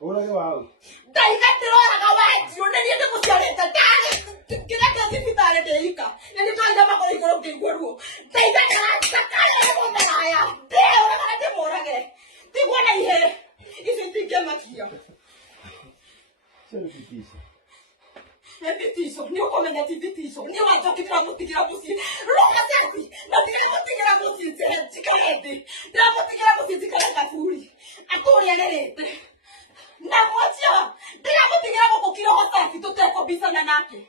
Ora che va. Dai che te lo ragazzi, non ne niente possiamo dare. Che la capitale deica. E ne taglia ma con i corpi in quello. Dai che la staccare con me laia. Deo ora che mora che. Ti guarda io. I senti che macchia. C'è il pitiso. È pitiso, ne ho come da ti pitiso. Ne ho mangiato che la botti che la botti. Roba servi. Non ti la botti che la botti, si calenti. Te la botti che la botti si calenta furi. A tori alle rete. Na moja, dia mo tinggal mo kilo hotel itu teh kok bisa nanake.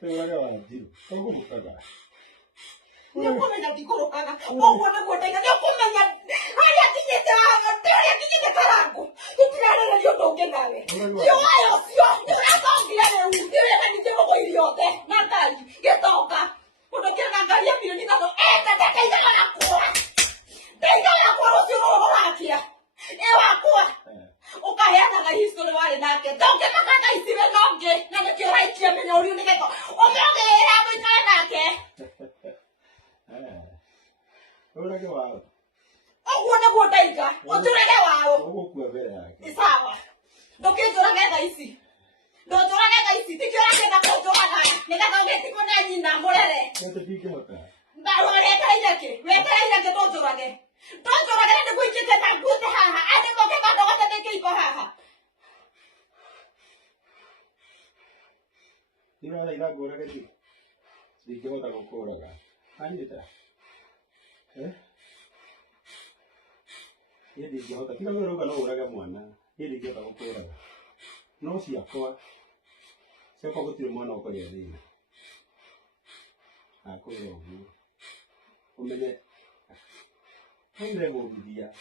Ora che va, Giro. Come buttare? Io come da piccolo caga, oh come guarda, io come da aria di te amo, te aria di te caraco. Tu ti la io non che nave. Io aio, io la togli la un, io le mi devo con idiote. Natali, che tocca. Quando che Natali a mi dato, te che io la cuore. Te io la cuore si non la macchia. E va cuore. O carrega da isso le vale nake. Don't che ma caga isi ve nogge. Non è che ora è che me ne ori ne che. O me che era voi nake. Ora che va. Oh, guarda guarda ica. O tu che va. Come puoi avere anche? Sawa. Doke jora ga isi. Do jora ga isi. Ti jora ga ko jora ga. Ne ga ga ti ko na ni na morere. Che ti dico mata? Ba ro re ta ina ke. We ta ina ke do jora ga. Do jora ga ne ko ke ta ku ta ha ha. Ade ko ke ka do ga ta ke ko ha ha. Ina la ira gora che ti. Dico mata con cora ga. Aiuta. Io dico mata. Ti lavoro con ora che muona. Io dico mata con cora ga. No si acqua. Se poco ti muono con le lì. Ah, quello. Come ne. Non devo dire.